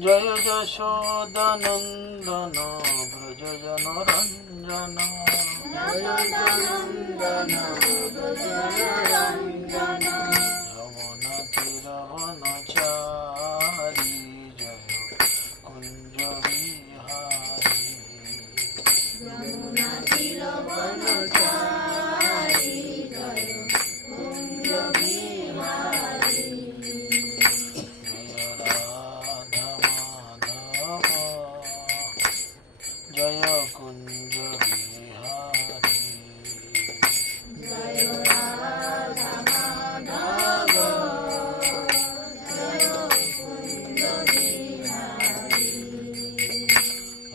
जय यशोदनंदन व्रज जनरंजन यमुना तीरवनचारी जय कुंज विहारी यमुना तीरवनचारी जय कुंज विहारी जय कुंज विहारी जय राधा माधव जय कुंज विहारी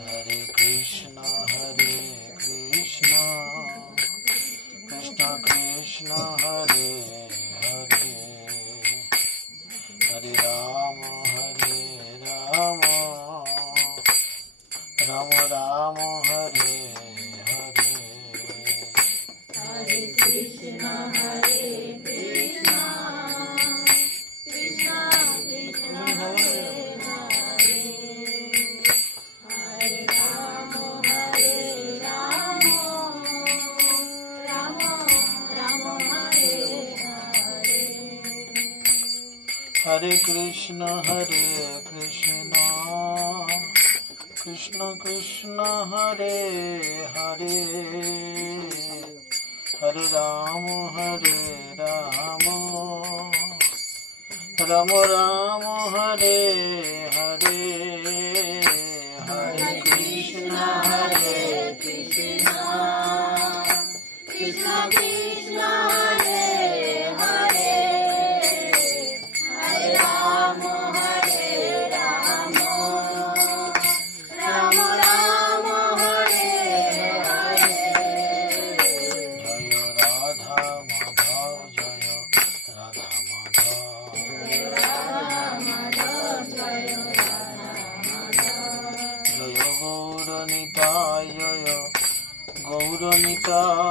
हरे कृष्ण कृष्ण कृष्ण हरे हरे हरे राम राम राम हरे हरे हरे कृष्ण कृष्ण कृष्ण हरे हरे हरे राम राम राम हरे हरे हरे कृष्ण कृष्ण कृष्ण हरे हरे हरे राम राम राम हरे हरे हरे कृष्ण कृष्ण कृष्ण कृष्ण हरे हरे हरे राम राम राम हरे हरे जय राधा माधव जय राधा माधव जय राधा माधव जय राधा माधव जय गौरनिताय जय गौरनिताय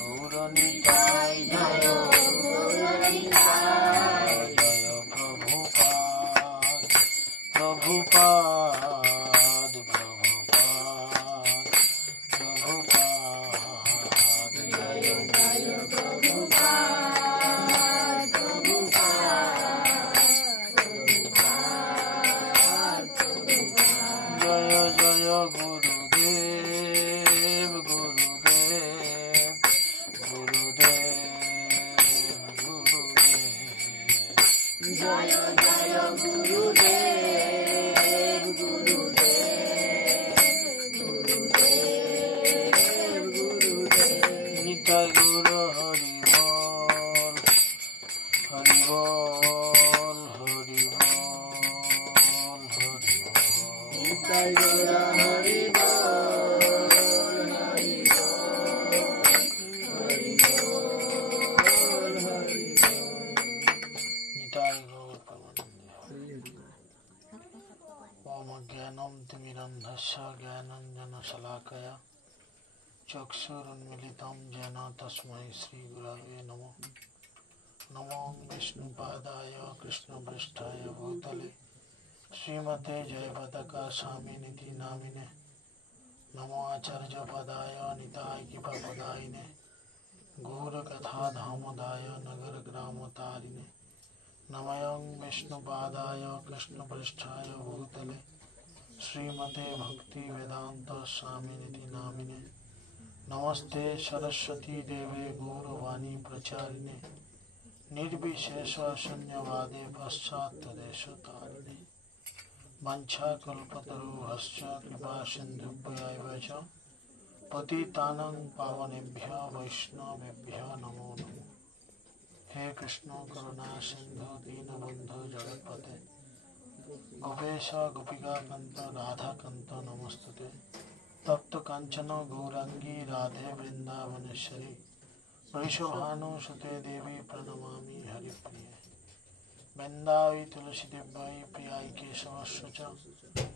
गौरनिताय जय गौरनिताय जय प्रभुपाद ज्ञानञ्जनशलाकया चक्षुरुन्मीलितं येन तस्मै श्रीगुरवे नमः। नमो विष्णुपादाय कृष्णपृष्ठाय भूतले श्रीमते जयपताका स्वामिनिति नामिने। नमो आचार्यपदाय निताय कृपापदायिने गौरकथा धामोदाय नगरग्रामतारिणे। नमयं विष्णुपादाय कृष्णपृष्ठाय भूतले श्रीमते भक्ति वेदांत स्वामिनिति नामिने। नमस्ते सरस्वती देवे गौरवाणी प्रचारिणे निर्विशेष शून्यवादे पाश्चात्यदेशतारिणे। वंशाकल्पतरुभ्यश्च कृपा सिन्धुभ्यैव च पतितानां पावनेभ्यो वैष्णवेभ्यो नमो नमः। हे कृष्ण करुणा सिंधु दीनबंधु जगत्पते गोपेश गोपिकाकांत राधाकांत नमस्तुते। तप्त कांचन गौरांगी राधे वृंदावनेश्वरी वृषभानुसुते देवी प्रणमामि हरिप्रिये। वृंदावै तुलसी देव्यै प्रियाय केशवस्य च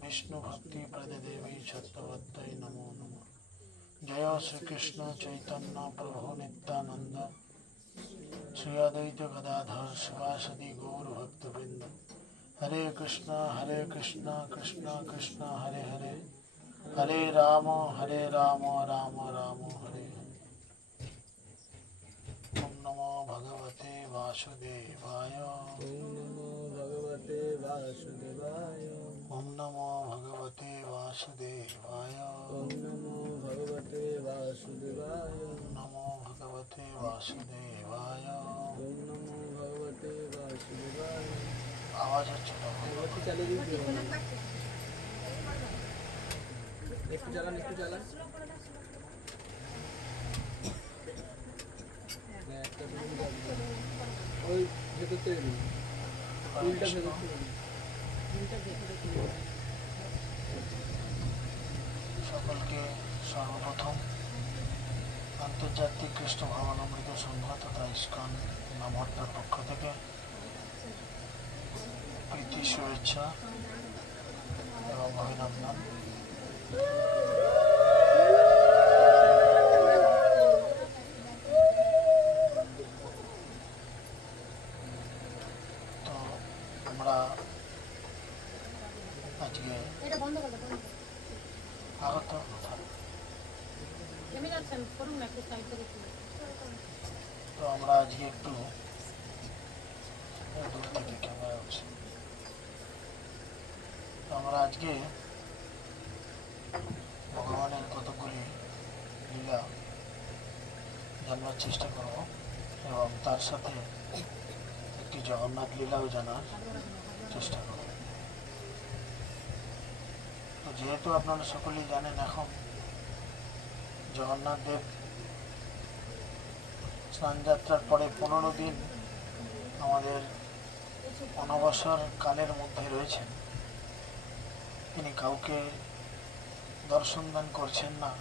विष्णु भक्ति प्रदे देवी छत्रवत्यै नमो नमः। जय श्री कृष्ण चैतन्य प्रभु नित्यानंद श्री अद्वैत गदाधर शिवासदि गौर भक्तवृंद। हरे कृष्णा कृष्णा कृष्णा हरे हरे, हरे राम राम राम हरे हरे। ओम नमो भगवते वासुदेवाय, ओम नमो भगवते वासुदेवाय, ओम नमो भगवते वासुदेवाय, ओम नमो भगवते वासुदेवाय, ओम नमो भगवते वासुदेवाय। आवाज अच्छा चले दीजिए, একটু চালান ওই ভেতর থেকে সকলকে সর্বপ্রথম আন্তর্জাতিক কৃষ্ণ ভাবনামৃত সংঘ তথা ইস্কন নামহট্টার পক্ষ থেকে প্রীতি শুভেচ্ছা এবং অভিনন্দন। তো আমরা আজকে আগত তো আমরা আজকে একটু দূর থেকে ক্যামেরা হচ্ছে, তো আমরা আজকে ভগবানের কতগুলি লীলা জানার চেষ্টা করব এবং তার সাথে একটি জগন্নাথ লীলাও জানার চেষ্টা করব। তো যেহেতু আপনারা সকলেই জানেন এখন জগন্নাথ দেব স্নানযাত্রার পরে 15 দিন আমাদের অনবসর কালের মধ্যে রয়েছেন। তিনি কাউকে দর্শন দান করছেন না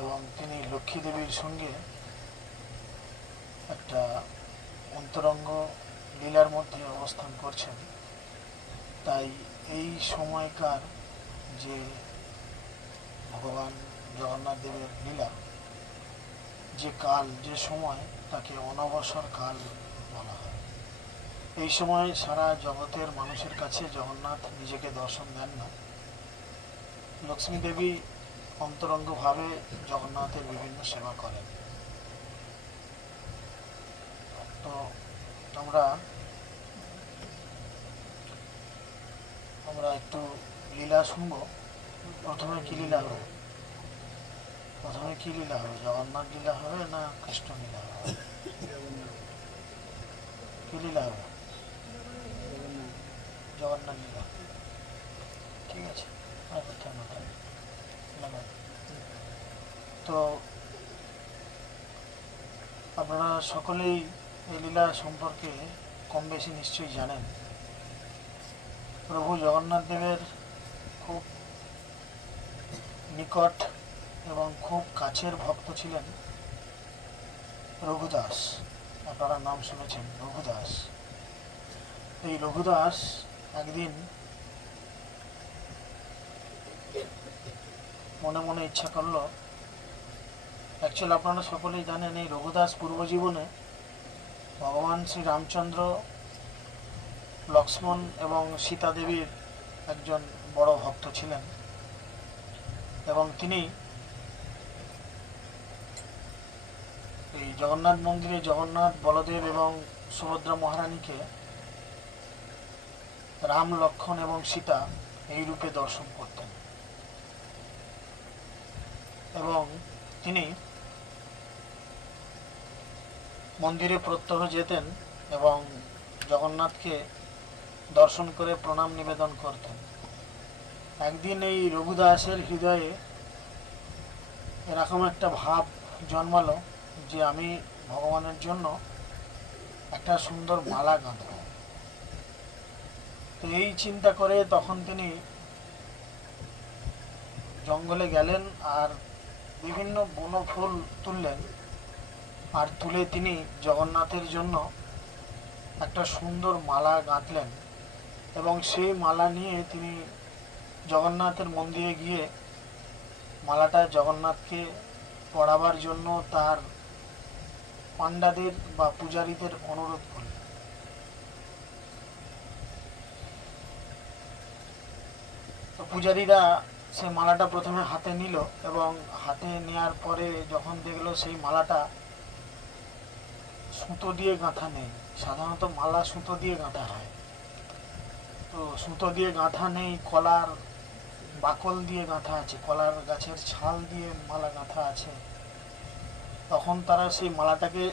এবং তিনি লক্ষ্মী দেবীর সঙ্গে একটা অন্তরঙ্গ লীলার মধ্যে অবস্থান করছেন। তাই এই সময়কার যে ভগবান জগন্নাথ দেবের লীলা, যে কাল, যে সময়, তাকে অনবসর কাল বলা হয়। এই সময় সারা জগতের মানুষের কাছে জগন্নাথ নিজেকে দর্শন দেন না। লক্ষ্মী দেবী অন্তরঙ্গভাবে জগন্নাথের বিভিন্ন সেবা করেন। তো আমরা একটু লীলা শুনবো। প্রথমে কি লীলা হবে? জগন্নাথ লীলা হবে না কৃষ্ণ লীলা হবে? কি লীলা হবে? জগন্নাথ লীলা। ঠিক আছে, তো আপনারা সকলেই এই লীলা সম্পর্কে কম বেশি নিশ্চয়ই জানেন। প্রভু জগন্নাথ দেবের খুব নিকট এবং খুব কাছের ভক্ত ছিলেন রঘুদাস। আপনারা নাম শুনেছেন রঘুদাস। এই রঘুদাস একদিন মনে মনে ইচ্ছা করলো, অ্যাকচুয়ালি আপনারা সকলেই জানেন এই রঘুদাস পূর্বজীবনে ভগবান শ্রী রামচন্দ্র, লক্ষ্মণ এবং সীতা দেবীর একজন বড় ভক্ত ছিলেন এবং তিনি এই জগন্নাথ মন্দিরে জগন্নাথ, বলদেব এবং সুভদ্রা মহারানীকে রাম, লক্ষ্মণ এবং সীতা এই রূপে দর্শন করতেন এবং তিনি মন্দিরে প্রত্যহ যেতেন এবং জগন্নাথকে দর্শন করে প্রণাম নিবেদন করতেন। একদিন এই রঘুদাসের হৃদয়ে এরকম একটা ভাব জন্মালো যে আমি ভগবানের জন্য একটা সুন্দর মালা গাঁথব। তো এই চিন্তা করে তখন তিনি জঙ্গলে গেলেন আর বিভিন্ন বনফুল তুললেন, আর তুলে তিনি জগন্নাথের জন্য একটা সুন্দর মালা গাঁথলেন এবং সেই মালা নিয়ে তিনি জগন্নাথের মন্দিরে গিয়ে মালাটা জগন্নাথকে পরাবার জন্য তার পাণ্ডাদের বা পূজারীদের অনুরোধ করলেন। তো পূজারীরা সেই মালাটা প্রথমে হাতে নিল এবং হাতে নেওয়ার পরে যখন দেখলো সেই মালাটা সুতো দিয়ে গাঁথা নেই, সাধারণত মালা সুতো দিয়ে গাঁথা হয়, তো সুতো দিয়ে গাঁথা নেই, কলার বাকল দিয়ে গাঁথা আছে, কলার গাছের ছাল দিয়ে মালা গাঁথা আছে, তখন তারা সেই মালাটাকে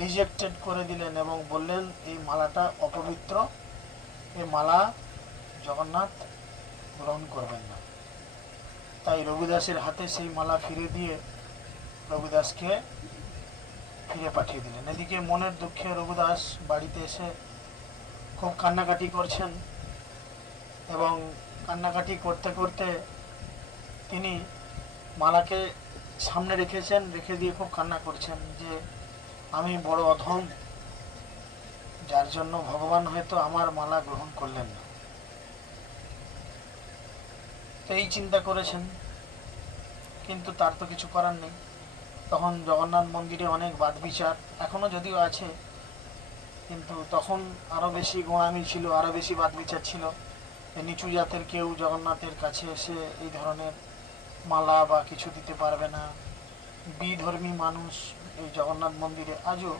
রিজেক্টেড করে দিলেন এবং বললেন এই মালাটা অপবিত্র, এই মালা জগন্নাথ গ্রহণ করবেন না। তাই রঘুদাসের হাতে সেই মালা ফিরে দিয়ে রঘুদাসকে ফিরে পাঠিয়ে দিলেন। এদিকে মনের দুঃখে রঘুদাস বাড়িতে এসে খুব কান্নাকাটি করছেন এবং কান্নাকাটি করতে করতে তিনি মালাকে সামনে রেখেছেন, রেখে দিয়ে খুব কান্না করছেন যে আমি বড় অধম, যার জন্য ভগবান হয়তো আমার মালা গ্রহণ করলেন না। তো এই চিন্তা করেছেন, কিন্তু তার তো কিছু করার নেই। তখন জগন্নাথ মন্দিরে অনেক বাদ বিচার এখনো যদিও আছে, কিন্তু তখন আরো বেশি গোঁড়ামি ছিল, আরো বেশি বাদ বিচার ছিল। নিচু জাতের কেউ জগন্নাথের কাছে এসে এই ধরনের মালা বা কিছু দিতে পারবে না। বিধর্মী মানুষ এই জগন্নাথ মন্দিরে, আজও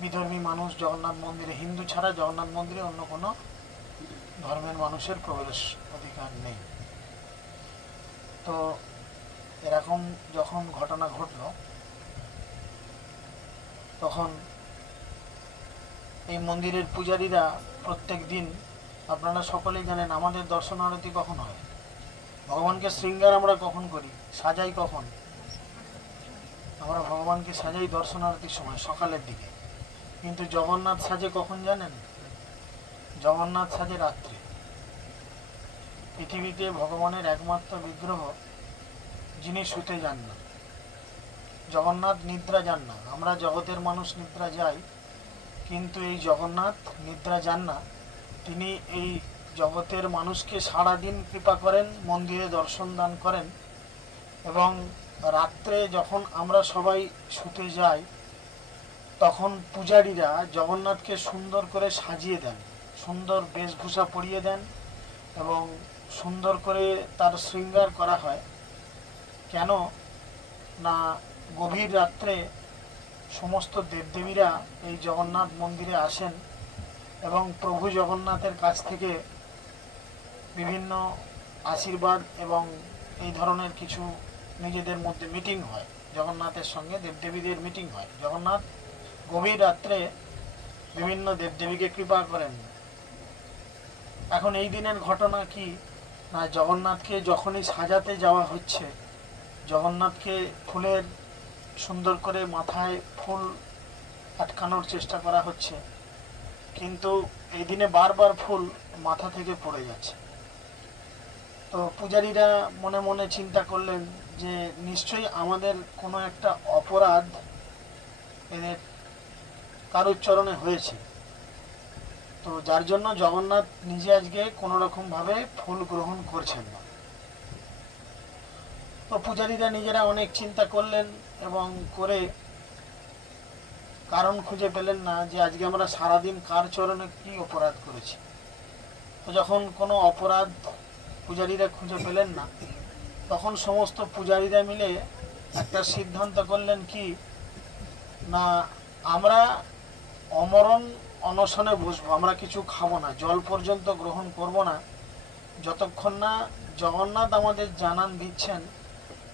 বিধর্মী মানুষ জগন্নাথ মন্দিরে, হিন্দু ছাড়া জগন্নাথ মন্দিরে অন্য কোনো ধর্মের মানুষের প্রবেশ অধিকার নেই। তো এরকম যখন ঘটনা ঘটল, তখন এই মন্দিরের পূজারীরা প্রত্যেক দিন, আপনারা সকলেই জানেন আমাদের দর্শন আরতি কখন হয়, ভগবানকে শৃঙ্গার আমরা কখন করি, সাজাই কখন, আমরা ভগবানকে সাজাই দর্শন আরতির সময় সকালের দিকে। কিন্তু জগন্নাথ সাজে কখন জানেন? জগন্নাথ সাজে রাত্রে। পৃথিবীতে ভগবানের একমাত্র বিগ্রহ যিনি শুতে যান না, জগন্নাথ নিদ্রা যান না। আমরা জগতের মানুষ নিদ্রা যাই, কিন্তু এই জগন্নাথ নিদ্রা যান না। তিনি এই জগতের মানুষকে সারাদিন কৃপা করেন, মন্দিরে দর্শন দান করেন এবং রাত্রে যখন আমরা সবাই শুতে যাই তখন পূজারীরা জগন্নাথকে সুন্দর করে সাজিয়ে দেন, সুন্দর বেশভূষা পরিয়ে দেন এবং সুন্দর করে তার শৃঙ্গার করা হয়। কেন না, গভীর রাত্রে সমস্ত দেবদেবীরা এই জগন্নাথ মন্দিরে আসেন এবং প্রভু জগন্নাথের কাছ থেকে বিভিন্ন আশীর্বাদ এবং এই ধরনের কিছু নিজেদের মধ্যে মিটিং হয়, জগন্নাথের সঙ্গে দেবদেবীদের মিটিং হয়। জগন্নাথ গভীর রাত্রে বিভিন্ন দেবদেবীকে কৃপা করেন। এখন এই দিনের ঘটনা কি না, জগন্নাথকে যখনই সাজাতে যাওয়া হচ্ছে, জগন্নাথকে ফুলের সুন্দর করে মাথায় ফুল আটকানোর চেষ্টা করা হচ্ছে, কিন্তু এই দিনে বারবার ফুল মাথা থেকে পড়ে যাচ্ছে। তো পূজারীরা মনে মনে চিন্তা করলেন যে নিশ্চয়ই আমাদের কোনো একটা অপরাধ এদের কারুর চরণে হয়েছে, তো যার জন্য জগন্নাথ নিজে আজকে কোনো রকম ভাবে ফুল গ্রহণ করছেন না। তো পূজারীরা নিজেরা অনেক চিন্তা করলেন এবং করে কারণ খুঁজে পেলেন না যে আজকে আমরা সারাদিন কার চরণে কি অপরাধ করেছি। তো যখন কোনো অপরাধ পূজারীরা খুঁজে পেলেন না, তখন সমস্ত পূজারীরা মিলে একটা সিদ্ধান্ত করলেন কি না, আমরা অমরণ অনশনে বসবো, আমরা কিছু খাবো না, জল পর্যন্ত গ্রহণ করব না, যতক্ষণ না জগন্নাথ আমাদের জানান দিচ্ছেন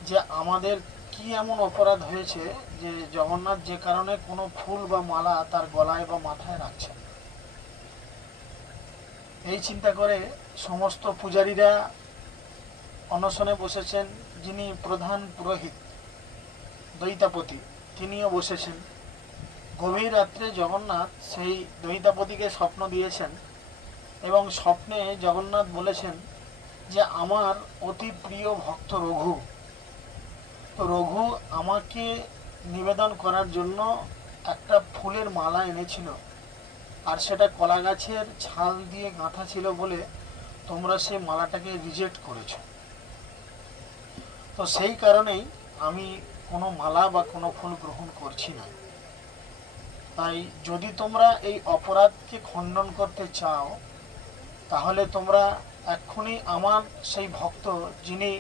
যে আমাদের কি এমন অপরাধ হয়েছে যে জগন্নাথ যে কারণে কোনো ফুল বা মালা তার গলায় বা মাথায় রাখছেন। এই চিন্তা করে সমস্ত পূজারীরা অনশনে বসেছেন যিনি প্রধান পুরোহিত দৈতাপতি, তিনিও বসেছেন। গভীর রাত্রে জগন্নাথ সেই দৈতাপতিকে স্বপ্ন দিয়েছেন এবং স্বপ্নে জগন্নাথ বলেছেন যে আমার অতি প্রিয় ভক্ত রঘু, তো রঘু আমাকে নিবেদন করার জন্য একটা ফুলের মালা এনেছিল, আর সেটা কলা গাছের ছাল দিয়ে গাঁথা ছিল বলে তোমরা সেই মালাটাকে রিজেক্ট করেছ। তো সেই কারণেই আমি কোনো মালা বা কোনো ফুল গ্রহণ করছি না। তাই যদি তোমরা এই অপরাধকে খণ্ডন করতে চাও তাহলে তোমরা এক্ষুনি আমার সেই ভক্ত যিনি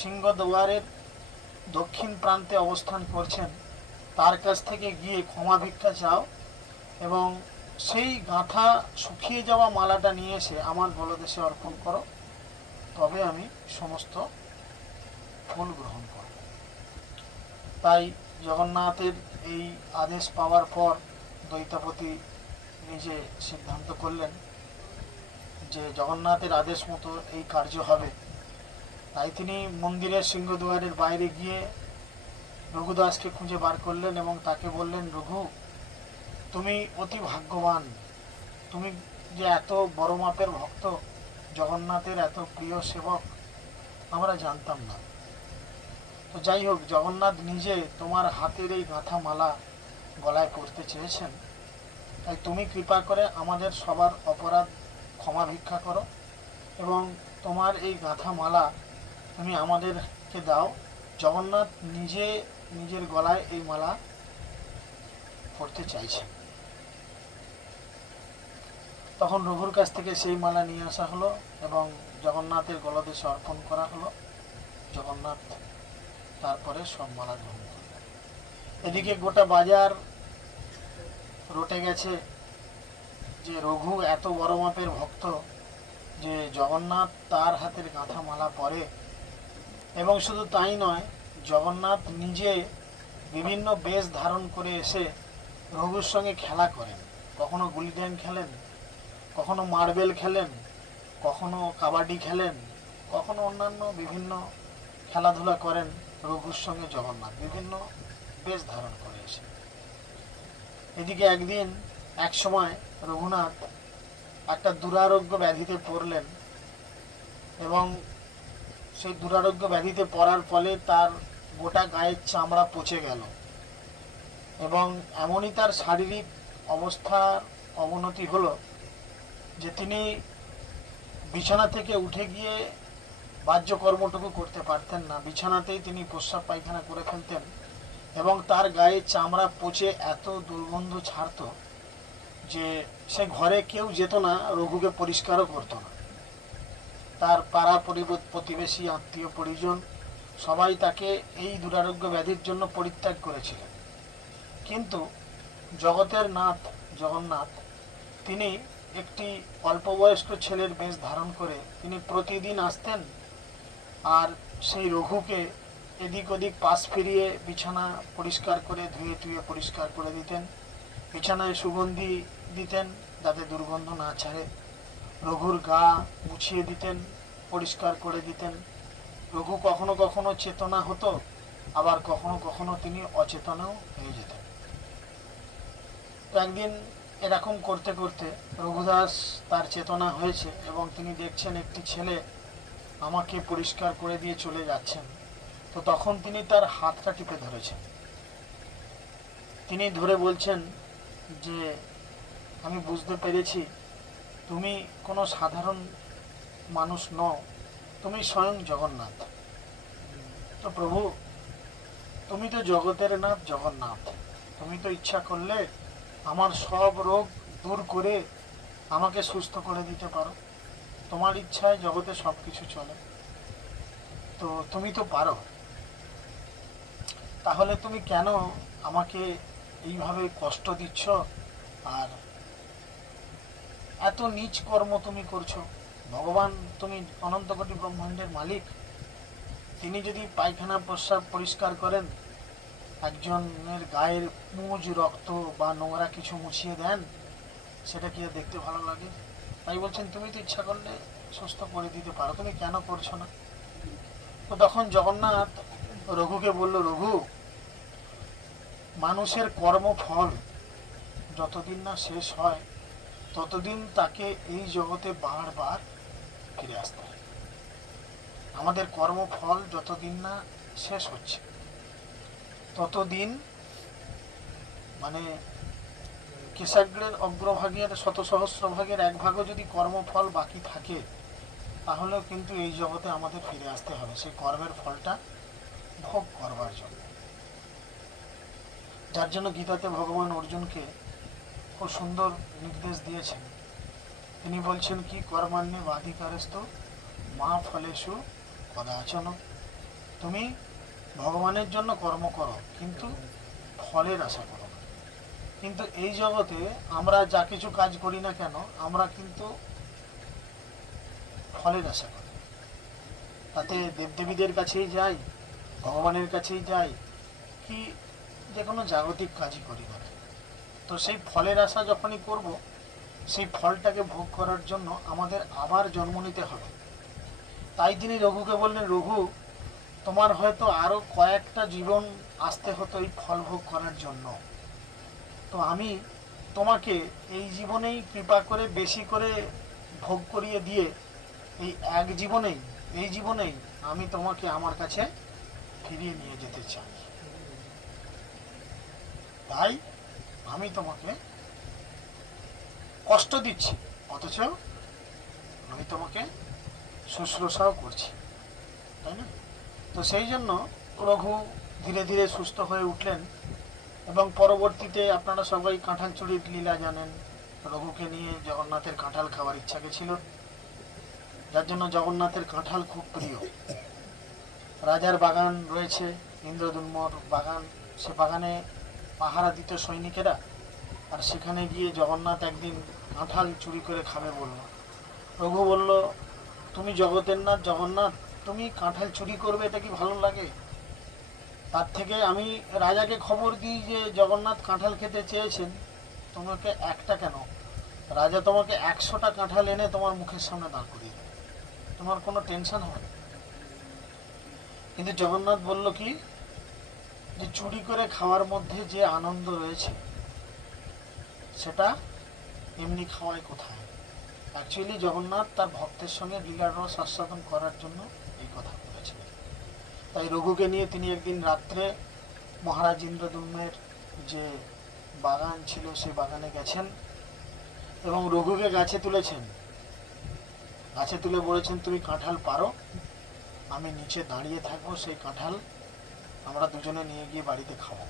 সিংহদুয়ারের দক্ষিণ প্রান্তে অবস্থান করছেন তার কাছ থেকে গিয়ে ক্ষমা ভিক্ষা চাও এবং সেই গাঁথা শুকিয়ে যাওয়া মালাটা নিয়ে এসে আমার গলদেশে অর্পণ করো, তবে আমি সমস্ত ফুল গ্রহণ করব। তাই জগন্নাথের এই আদেশ পাওয়ার পর দৈতাপতি নিজে সিদ্ধান্ত করলেন যে জগন্নাথের আদেশ মতো এই কার্য হবে। তাই তিনি মন্দিরের সিংহদুয়ারের বাইরে গিয়ে রঘুদাসকে খুঁজে বার করলেন এবং তাকে বললেন, রঘু, তুমি অতি ভাগ্যবান, তুমি যে এত বড় মাপের ভক্ত, জগন্নাথের এত প্রিয় সেবক, আমরা জানতাম না। তো যাই হোক, জগন্নাথ নিজে তোমার হাতের এই গাঁথা মালা গলায় পরতে চেয়েছেন, তাই তুমি কৃপা করে আমাদের সবার অপরাধ ক্ষমা ভিক্ষা করো এবং তোমার এই গাঁথা মালা তুমি আমাদেরকে দাও। জগন্নাথ নিজে নিজের গলায় এই মালা পরতে চাইছেন। তখন রঘুর কাছ থেকে সেই মালা নিয়ে আসা হলো এবং জগন্নাথের গলদেশে অর্পণ করা হলো। জগন্নাথ তারপরে সব মালা গ্রহণ করলেন। এদিকে গোটা বাজার রটে গেছে যে রঘু এত বড় মাপের ভক্ত যে জগন্নাথ তার হাতের গাঁথা মালা পরে, এবং শুধু তাই নয়, জগন্নাথ নিজে বিভিন্ন বেশ ধারণ করে এসে রঘুর সঙ্গে খেলা করেন। কখনো গুলি ড্যাং খেলেন, কখনো মার্বেল খেলেন, কখনো কাবাডি খেলেন, কখনো অন্যান্য বিভিন্ন খেলাধুলা করেন রঘুর সঙ্গে জগন্নাথ বিভিন্ন বেশ ধারণ করে এসে। এদিকে একদিন এক সময় রঘুনাথ একটা দুরারোগ্য ব্যাধিতে পড়লেন এবং সেই দুরারোগ্য ব্যাধিতে পড়ার ফলে তার গোটা গায়ের চামড়া পচে গেল এবং এমনই তার শারীরিক অবস্থার অবনতি হলো যে তিনি বিছানা থেকে উঠে গিয়ে বাহ্য কর্মটুকু করতে পারতেন না। বিছানাতেই তিনি প্রস্রাব পায়খানা করে ফেলতেন এবং তার গায়ে চামড়া পচে এত দুর্গন্ধ ছাড়ত যে সে ঘরে কেউ যেত না, রঘুকে পরিষ্কারও করতো না। তার পাড়া প্রতিবেশী আত্মীয় পরিজন সবাই তাকে এই দুরারোগ্য ব্যাধির জন্য পরিত্যাগ করেছিলেন। কিন্তু জগতের নাথ জগন্নাথ তিনি একটি অল্প বয়স্ক ছেলের বেশ ধারণ করে তিনি প্রতিদিন আসতেন আর সেই রঘুকে এদিক ওদিক পাশ ফিরিয়ে বিছানা পরিষ্কার করে ধুয়ে ধুয়ে পরিষ্কার করে দিতেন, বিছানায় সুগন্ধি দিতেন যাতে দুর্গন্ধ না ছাড়ে, রঘুর গা মুছিয়ে দিতেন, পরিষ্কার করে দিতেন। রঘু কখনো কখনো চেতনা হতো, আবার কখনো কখনো তিনি অচেতনাও হয়ে যেতেন। তো একদিন এরকম করতে করতে রঘুদাস তার চেতনা হয়েছে এবং তিনি দেখছেন একটি ছেলে আমাকে পরিষ্কার করে দিয়ে চলে যাচ্ছেন। তো তখন তিনি তার হাতটা টিপে ধরেছেন। তিনি ধরে বলছেন যে আমি বুঝতে পেরেছি তুমি কোনো সাধারণ মানুষ নও, তুমি স্বয়ং জগন্নাথ। তো প্রভু, তুমি তো জগতের নাথ জগন্নাথ, তুমি তো ইচ্ছা করলে আমার সব রোগ দূর করে আমাকে সুস্থ করে দিতে পারো, তোমার ইচ্ছায় জগতে সব কিছু চলে, তো তুমি তো পারো, তাহলে তুমি কেন আমাকে এইভাবে কষ্ট দিচ্ছ আর এত নীচ কর্ম তুমি করছো? ভগবান, তুমি অনন্ত কোটি ব্রহ্মাণ্ডের মালিক, তিনি যদি পায়খানা প্রস্রাব পরিষ্কার করেন, একজনের গায়ের মুজ রক্ত বা নোংরা কিছু মুছিয়ে দেন, সেটা কি দেখতে ভালো লাগে? তাই বলছেন তুমি তো ইচ্ছা করলে সুস্থ করে দিতে পারো, তুমি কেন করছো না? তো তখন জগন্নাথ রঘুকে বলল, রঘু, মানুষের কর্মফল যতদিন না শেষ হয় ততদিন তাকে এই জগতে বারবার ফিরে আসতে হয়। আমাদের কর্মফল যতদিন না শেষ হচ্ছে ততদিন, মানে কেশাগ্রের অগ্রভাগের শত সহস্র ভাগের এক ভাগও যদি কর্মফল বাকি থাকে তাহলেও কিন্তু এই জগতে আমাদের ফিরে আসতে হবে সেই কর্মের ফলটা ভোগ করবার জন্য। যার জন্য গীতাতে ভগবান অর্জুনকে খুব সুন্দর নির্দেশ দিয়েছেন। তিনি বলছেন কি, কর্মান্যে বাধিকারস্থ মা ফলেষু কদাচন। তুমি ভগবানের জন্য কর্ম করো কিন্তু ফলের আশা করো না। কিন্তু এই জগতে আমরা যা কিছু কাজ করি না কেন আমরা কিন্তু ফলের আশা করি। তাতে দেবদেবীদের কাছেই যাই, ভগবানের কাছেই যাই, কি যে কোনো জাগতিক কাজই করি না, তো সেই ফলের আশা যখনই করব সেই ফলটাকে ভোগ করার জন্য আমাদের আবার জন্ম নিতে হবে। তাই তিনি রঘুকে বললেন, রঘু, তোমার হয়তো আরো কয়েকটা জীবন আসতে হতো এই ফল ভোগ করার জন্য, তো আমি তোমাকে এই জীবনেই কৃপা করে বেশি করে ভোগ করিয়ে দিয়ে এই এই জীবনেই আমি তোমাকে আমার কাছে ফিরিয়ে নিয়ে যেতে চাই। তাই আমি তোমাকে কষ্ট দিচ্ছি অথচ আমি তোমাকে শুশ্রূষাও করছি, তাই না? তো সেই জন্য রঘু ধীরে ধীরে সুস্থ হয়ে উঠলেন এবং পরবর্তীতে আপনারা সবাই কাঁঠাল চুরির লীলা জানেন। রঘুকে নিয়ে জগন্নাথের কাঁঠাল খাওয়ার ইচ্ছা ছিল, যার জন্য জগন্নাথের কাঁঠাল খুব প্রিয়। রাজার বাগান রয়েছে, ইন্দ্রদুম্নর বাগান, সে বাগানে পাহারা দিত সৈনিকেরা, আর সেখানে গিয়ে জগন্নাথ একদিন কাঁঠাল চুরি করে খাবে বলল। রঘু বলল, তুমি জগতের নাথ জগন্নাথ, তুমি কাঁঠাল চুরি করবে, এটা কি ভালো লাগে? তার থেকে আমি রাজাকে খবর দিই যে জগন্নাথ কাঁঠাল খেতে চেয়েছেন, তোমাকে একটা কেন, রাজা তোমাকে 100টা কাঁঠাল এনে তোমার মুখের সামনে দাঁড় করিয়ে দেবে, তোমার কোনো টেনশন হবে না। কিন্তু জগন্নাথ বলল কি, যে চুরি করে খাওয়ার মধ্যে যে আনন্দ রয়েছে সেটা এমনি খাওয়ায় কোথায়। অ্যাকচুয়ালি জগন্নাথ তার ভক্তের সঙ্গে লীলার রস আস্বাদন করার জন্য এই কথা বলেছিলেন। তাই রঘুকে নিয়ে তিনি একদিন রাত্রে মহারাজ ইন্দ্রদুম্নের যে বাগান ছিল সেই বাগানে গেছেন এবং রঘুকে গাছে তুলেছেন। গাছে তুলে বলেছেন, তুমি কাঁঠাল পারো, আমি নিচে দাঁড়িয়ে থাকবো, সেই কাঁঠাল আমরা দুজনে নিয়ে গিয়ে বাড়িতে খাবো।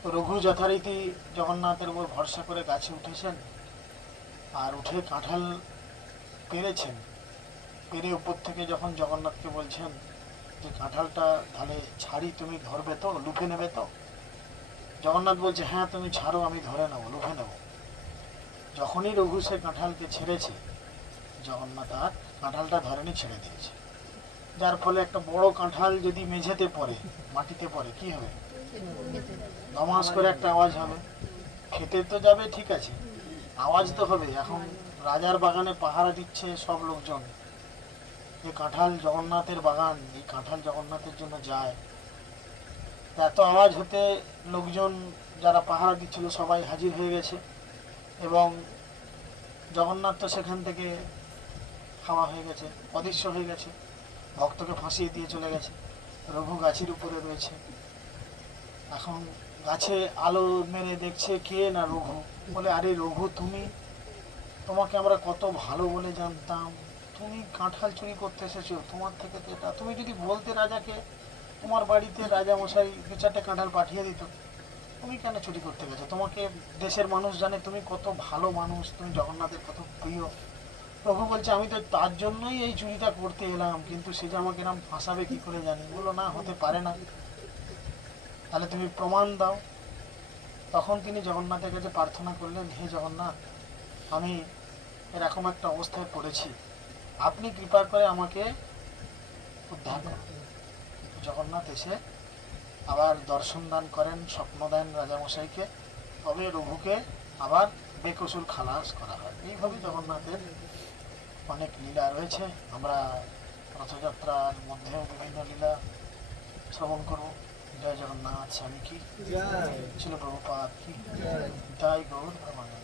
তো রঘু যথারীতি জগন্নাথের উপর ভরসা করে গাছে উঠেছেন আর উঠে কাঁঠাল পেরেছেন। পেরে উপর থেকে যখন জগন্নাথকে বলছেন যে কাঁঠালটা তাহলে ছাড়ি, তুমি ধরবে তো, লুফে নেবে তো? জগন্নাথ বলছে, হ্যাঁ তুমি ছাড়ো, আমি ধরে নেবো, লুফে নেব। যখনই রঘু সে কাঁঠালকে ছেড়েছে, জগন্নাথ আর কাঁঠালটা ধরেনি, ছেড়ে দিয়েছে। যার ফলে একটা বড় কাঁঠাল যদি মেঝেতে পড়ে, মাটিতে পড়ে, কি হবে? ধমাস করে একটা আওয়াজ হবে। খেতে তো যাবে ঠিক আছে, আওয়াজ তো হবে। এখন রাজার বাগানে পাহারা দিচ্ছে সব লোকজন, যে কাঁঠাল জগন্নাথের বাগান, এই কাঁঠাল জগন্নাথের জন্য যায়। এত আওয়াজ হতে লোকজন যারা পাহারা দিচ্ছিল সবাই হাজির হয়ে গেছে এবং জগন্নাথ তো সেখান থেকে খাওয়া হয়ে গেছে, অদৃশ্য হয়ে গেছে, ভক্তকে ফাঁসিয়ে দিয়ে চলে গেছে। রঘু গাছের উপরে রয়েছে, এখন গাছে আলো মেরে দেখছে কে না রঘু। বলে, আরে রঘু, তোমাকে আমরা কত ভালো বলে জানতাম, তুমি কাঁঠাল চুরি করতে এসেছো, তোমার থেকে তো এটা, তুমি যদি বলতে রাজাকে তোমার বাড়িতে রাজা মশাই 2-4টে কাঁঠাল পাঠিয়ে দিত, তুমি কেন চুরি করতে গেছো? তোমাকে দেশের মানুষ জানে তুমি কত ভালো মানুষ, তুমি জগন্নাথের কত প্রিয়। রঘু বলছে, আমি তো তার জন্যই এই চুরিটা করতে এলাম, কিন্তু সে যে আমাকে এরকম ফাঁসাবে কি করে জানি। বললো, না, হতে পারে না, তাহলে তুমি প্রমাণ দাও। তখন তিনি জগন্নাথের কাছে প্রার্থনা করলেন, হে জগন্নাথ, আমি এরকম একটা অবস্থায় পড়েছি, আপনি কৃপা করে আমাকে উদ্ধার করুন। জগন্নাথ এসে আবার দর্শন দান করেন, স্বপ্ন দেন রাজামশাইকে, তবে রঘুকে আবার বেকসুর খালাস করা হয়। এইভাবে জগন্নাথের অনেক লীলা রয়েছে, আমরা রথযাত্রার মধ্যেও বিভিন্ন লীলা শ্রবণ করব। জয় জগন্নাথ স্বামী কি, ছিল প্রভুপাদ কি, তাই গৌর প্রেমানন্দ।